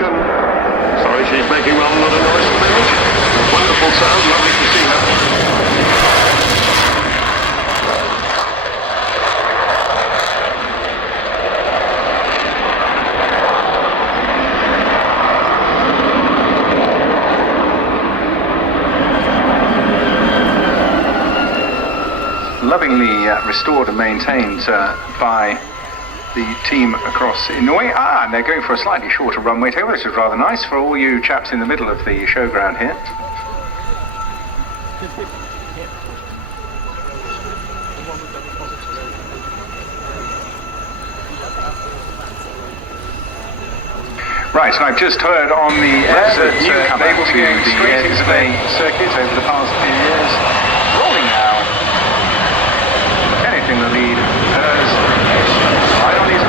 Vulcan. Sorry, she's making rather a lot of noise at the minute. Wonderful sound, lovely to see her. Lovingly restored and maintained by the team across in Norway. And they're going for a slightly shorter runway tail, which is rather nice for all you chaps in the middle of the showground here. Right, and I've just heard on the air that they will be going straight into the circuit over the past few years. Rolling now. Anything the lead hers right on his way.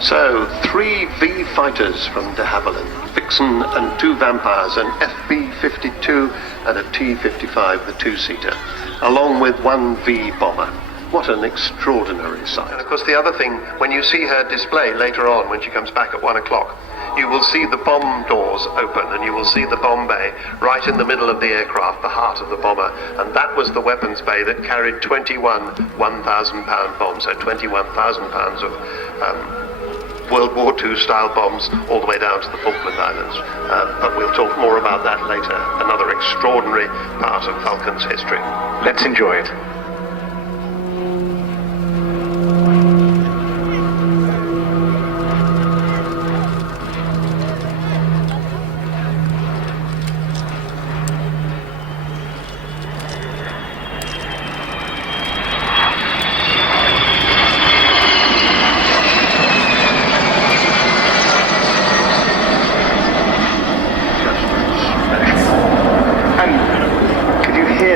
So, 3 V fighters from de Havilland, Vixen and 2 Vampires, an FB-52 and a T-55, the two-seater, along with 1 V bomber. What an extraordinary sight. And of course the other thing, when you see her display later on, when she comes back at 1 o'clock, you will see the bomb doors open and you will see the bomb bay right in the middle of the aircraft, the heart of the bomber, and that was the weapons bay that carried 21 1,000-pound bombs, so 21,000 pounds of World War II style bombs all the way down to the Falkland Islands. But we'll talk more about that later. Another extraordinary part of Vulcan's history. Let's enjoy it.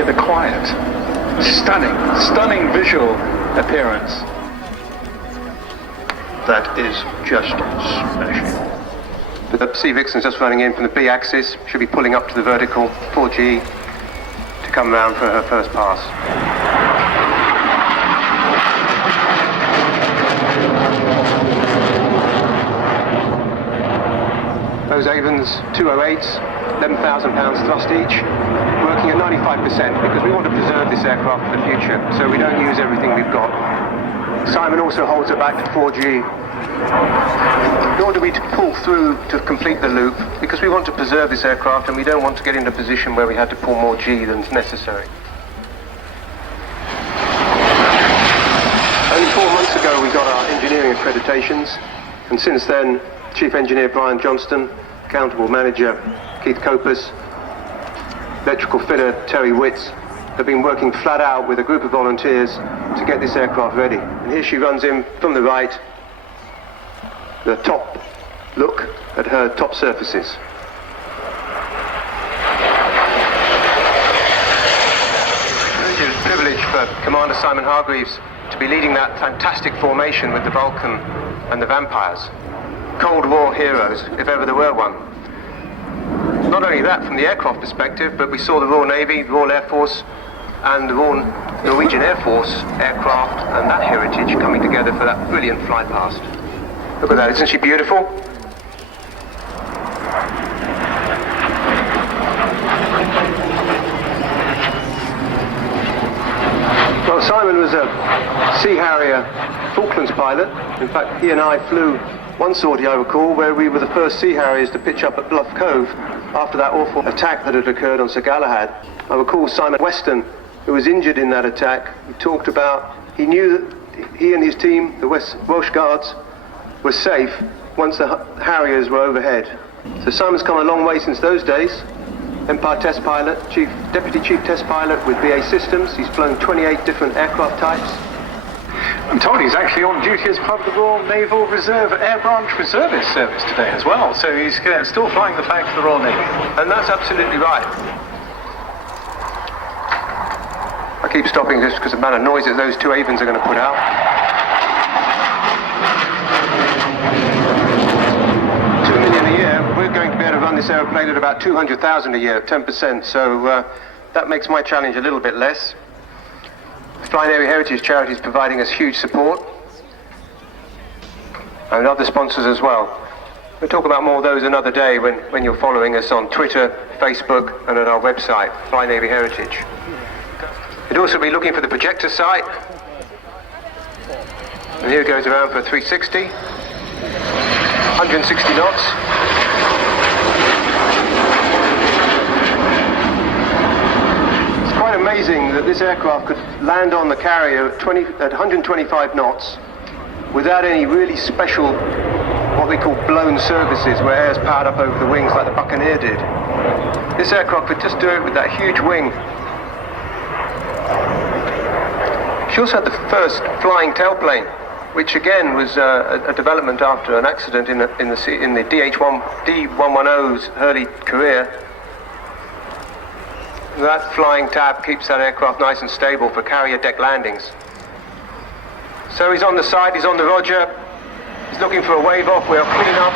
The quiet, stunning visual appearance. That is just smashing. The Sea Vixen's just running in from the B axis, should be pulling up to the vertical 4G to come round for her first pass. Those Avons 208s, 11,000 pounds thrust each, working at 95% because we want to preserve this aircraft for the future, so we don't use everything we've got. Simon also holds it back to 4G. Nor do we pull through to complete the loop because we want to preserve this aircraft and we don't want to get in a position where we had to pull more G than is necessary. Only 4 months ago we got our engineering accreditations, and since then Chief Engineer Brian Johnston, Accountable Manager Keith Copas, Electrical Fitter Terry Witts have been working flat out with a group of volunteers to get this aircraft ready. And here she runs in from the right, the top look at her top surfaces. It is a privilege for Commander Simon Hargreaves to be leading that fantastic formation with the Vulcan and the Vampires. Cold War heroes, if ever there were one. Not only that, from the aircraft perspective, but we saw the Royal Navy, the Royal Air Force, and the Royal Norwegian Air Force aircraft and that heritage coming together for that brilliant fly past. Look at that, isn't she beautiful? Well, Simon was a Sea Harrier Falklands pilot. In fact, he and I flew one sortie, I recall, where we were the first Sea Harriers to pitch up at Bluff Cove after that awful attack that had occurred on Sir Galahad. I recall Simon Weston, who was injured in that attack. He talked about, he knew that he and his team, the Welsh Guards, were safe once the Harriers were overhead. So Simon's come a long way since those days. Empire Test Pilot, Deputy Chief Test Pilot with BA Systems. He's flown 28 different aircraft types. I'm told he's actually on duty as part of the Royal Naval Reserve Air Branch Reservist service today as well, so he's still flying the flag for the Royal Navy. And that's absolutely right. I keep stopping just because of the amount of noise that those two Avons are going to put out. $2 million a year. We're going to be able to run this aeroplane at about 200,000 a year, 10%, so that makes my challenge a little bit less. The Flying Navy Heritage Charity is providing us huge support, and other sponsors as well. We'll talk about more of those another day when you're following us on Twitter, Facebook, and at our website, Flying Navy Heritage. You'd also be looking for the projector sight, and here it goes around for 360, 160 knots. Amazing that this aircraft could land on the carrier at 125 knots without any really special, what we call blown surfaces, where air's powered up over the wings like the Buccaneer did. This aircraft could just do it with that huge wing. She also had the first flying tailplane, which again was a development after an accident in the D110's early career. That flying tab keeps that aircraft nice and stable for carrier deck landings. So he's on the side, he's on the Roger, he's looking for a wave off, we'll clean up.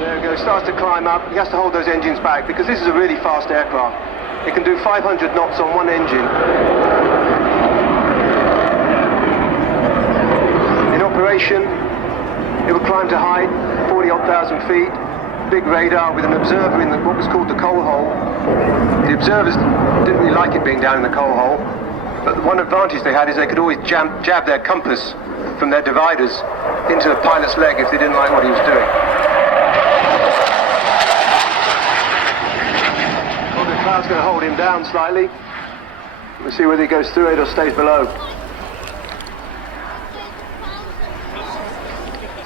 There we go, starts to climb up, he has to hold those engines back because this is a really fast aircraft. It can do 500 knots on one engine. In operation, it would climb to height, 40,000 feet, big radar with an observer in what was called the coal hole. The observers didn't really like it being down in the coal hole, but one advantage they had is they could always jab their compass from their dividers into the pilot's leg if they didn't like what he was doing. Well, the cloud's going to hold him down slightly. We'll see whether he goes through it or stays below.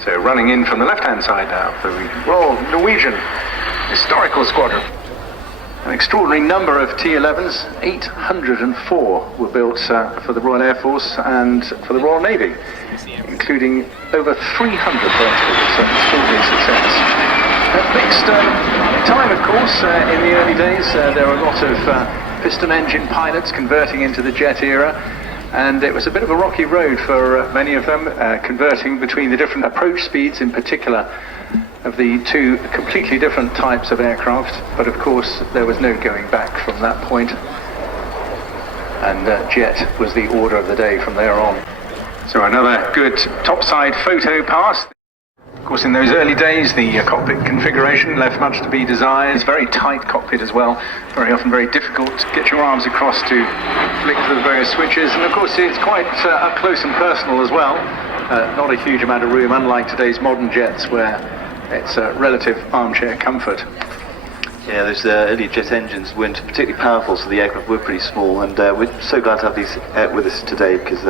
So running in from the left-hand side now for the Royal Norweigan Historical Squadron. An extraordinary number of T-11s, 804 were built for the Royal Air Force and for the Royal Navy, including over 300 verticals, so an extraordinary success. Mixed time, of course, in the early days. There were a lot of piston engine pilots converting into the jet era. And it was a bit of a rocky road for many of them, converting between the different approach speeds in particular of the two completely different types of aircraft. But of course, there was no going back from that point. And jet was the order of the day from there on. So another good topside photo pass. Of course, in those early days, the cockpit configuration left much to be desired. It's a very tight cockpit as well, very often very difficult to get your arms across to flick the various switches. And of course, it's quite up close and personal as well. Not a huge amount of room, unlike today's modern jets, where it's relative armchair comfort. Yeah, those early jet engines weren't particularly powerful, so the aircraft were pretty small. And we're so glad to have these with us today, because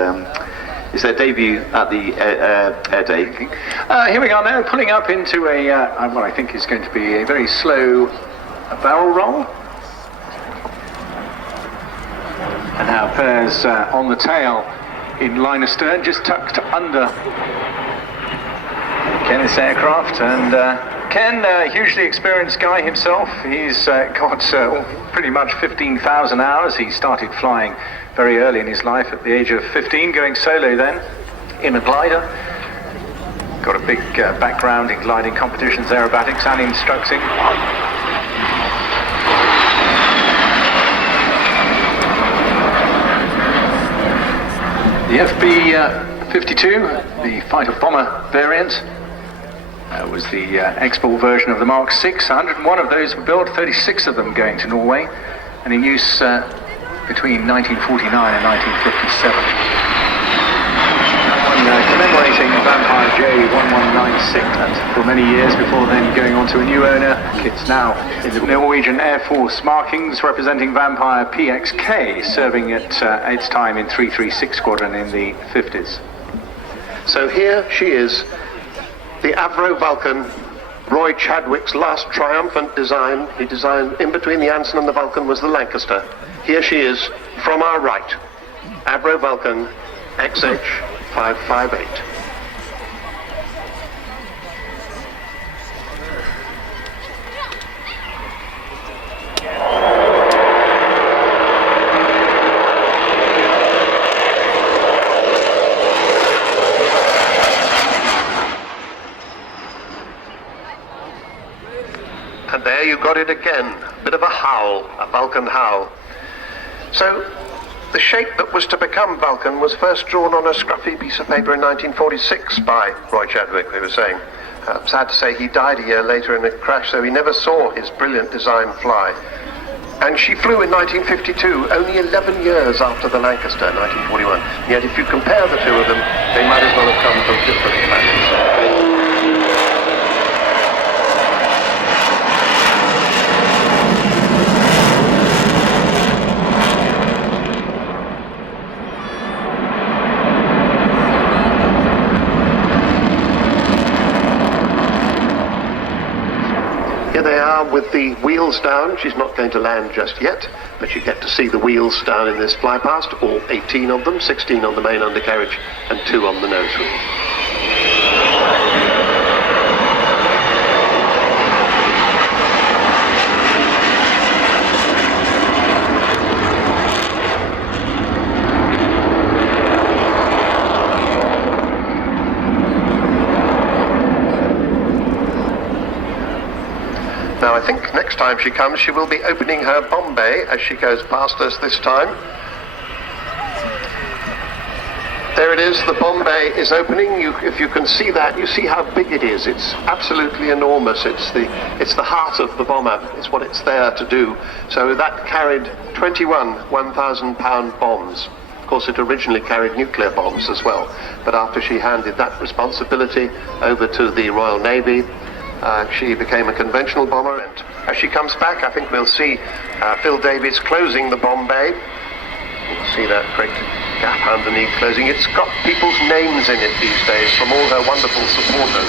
it's their debut at the Airday. Here we are now, pulling up into what I think is going to be a very slow barrel roll. And now pairs on the tail in line astern, just tucked under Kenneth's aircraft. And Ken, hugely experienced guy himself. He's got pretty much 15,000 hours. He started flying very early in his life, at the age of 15, going solo then, in a glider. Got a big background in gliding competitions, aerobatics, and instructing. The FB-52, the fighter bomber variant, was the export version of the Mark 6. 101 of those were built, 36 of them going to Norway, and in use between 1949 and 1957. Commemorating Vampire J1196 for many years before then going on to a new owner. It's now in the Norwegian Air Force markings representing Vampire PXK, serving at its time in 336 Squadron in the 50s. So here she is, the Avro Vulcan, Roy Chadwick's last triumphant design, he designed in between the Anson and the Vulcan, was the Lancaster. Here she is from our right, Avro Vulcan XH558. And there you got it again, bit of a howl, a Vulcan howl. So, the shape that was to become Vulcan was first drawn on a scruffy piece of paper in 1946 by Roy Chadwick, we were saying. Sad to say he died a year later in a crash, so he never saw his brilliant design fly. And she flew in 1952, only 11 years after the Lancaster, 1941. And yet if you compare the two of them, they might as well have come from different planets. Here they are with the wheels down. She's not going to land just yet, but you get to see the wheels down in this flypast, all 18 of them, 16 on the main undercarriage and 2 on the nose wheel. Now I think next time she comes she will be opening her bomb bay as she goes past us this time. There it is, the bomb bay is opening. If you can see that, you see how big it is. It's absolutely enormous. It's the heart of the bomber. It's what it's there to do. So that carried 21 1,000-pound bombs. Of course it originally carried nuclear bombs as well, but after she handed that responsibility over to the Royal Navy, she became a conventional bomber, and as she comes back I think we'll see Phil Davies closing the bomb bay. You'll see that great gap underneath closing. It's got people's names in it these days from all her wonderful supporters.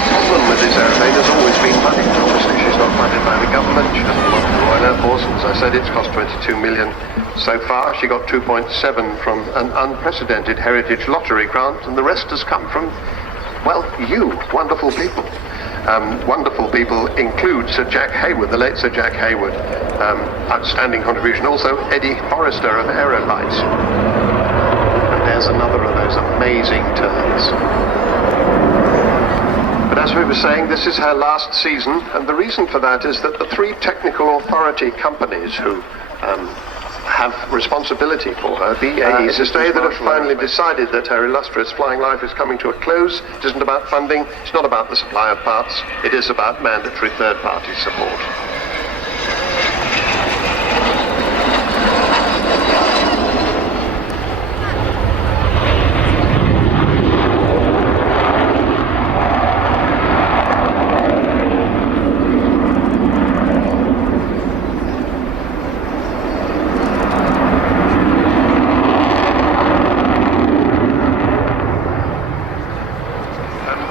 The problem with this aeroplane has always been money. Obviously she's not funded by the government, she doesn't belong to the Royal Air Force, and as I said it's cost 22 million so far. She got 2.7 from an unprecedented Heritage Lottery grant, and the rest has come from, well, you wonderful people. Wonderful people include Sir Jack Hayward, the late Sir Jack Hayward, outstanding contribution. Also Eddie Forrester of Aerolites. And there's another of those amazing turns. But as we were saying, this is her last season, and the reason for that is that the 3 technical authority companies who have responsibility for her, BAE Systems, that have finally decided that her illustrious flying life is coming to a close. It isn't about funding, it's not about the supply of parts, it is about mandatory third-party support.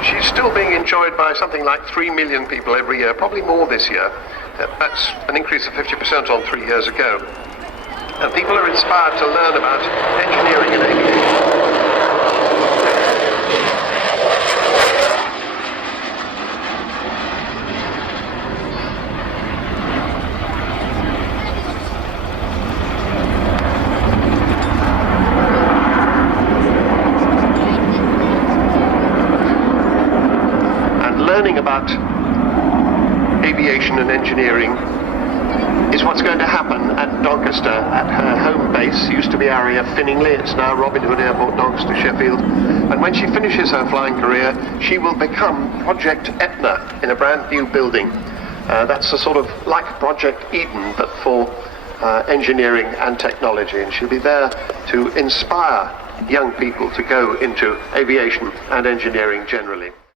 She's still being enjoyed by something like 3 million people every year, probably more this year. That's an increase of 50% on 3 years ago. And people are inspired to learn about engineering and aviation. Learning about aviation and engineering is what's going to happen at Doncaster, at her home base. Used to be Area Finningley, it's now Robin Hood Airport, Doncaster, Sheffield. And when she finishes her flying career, she will become Project Etna in a brand new building. That's a sort of like Project Eden, but for engineering and technology. And she'll be there to inspire young people to go into aviation and engineering generally.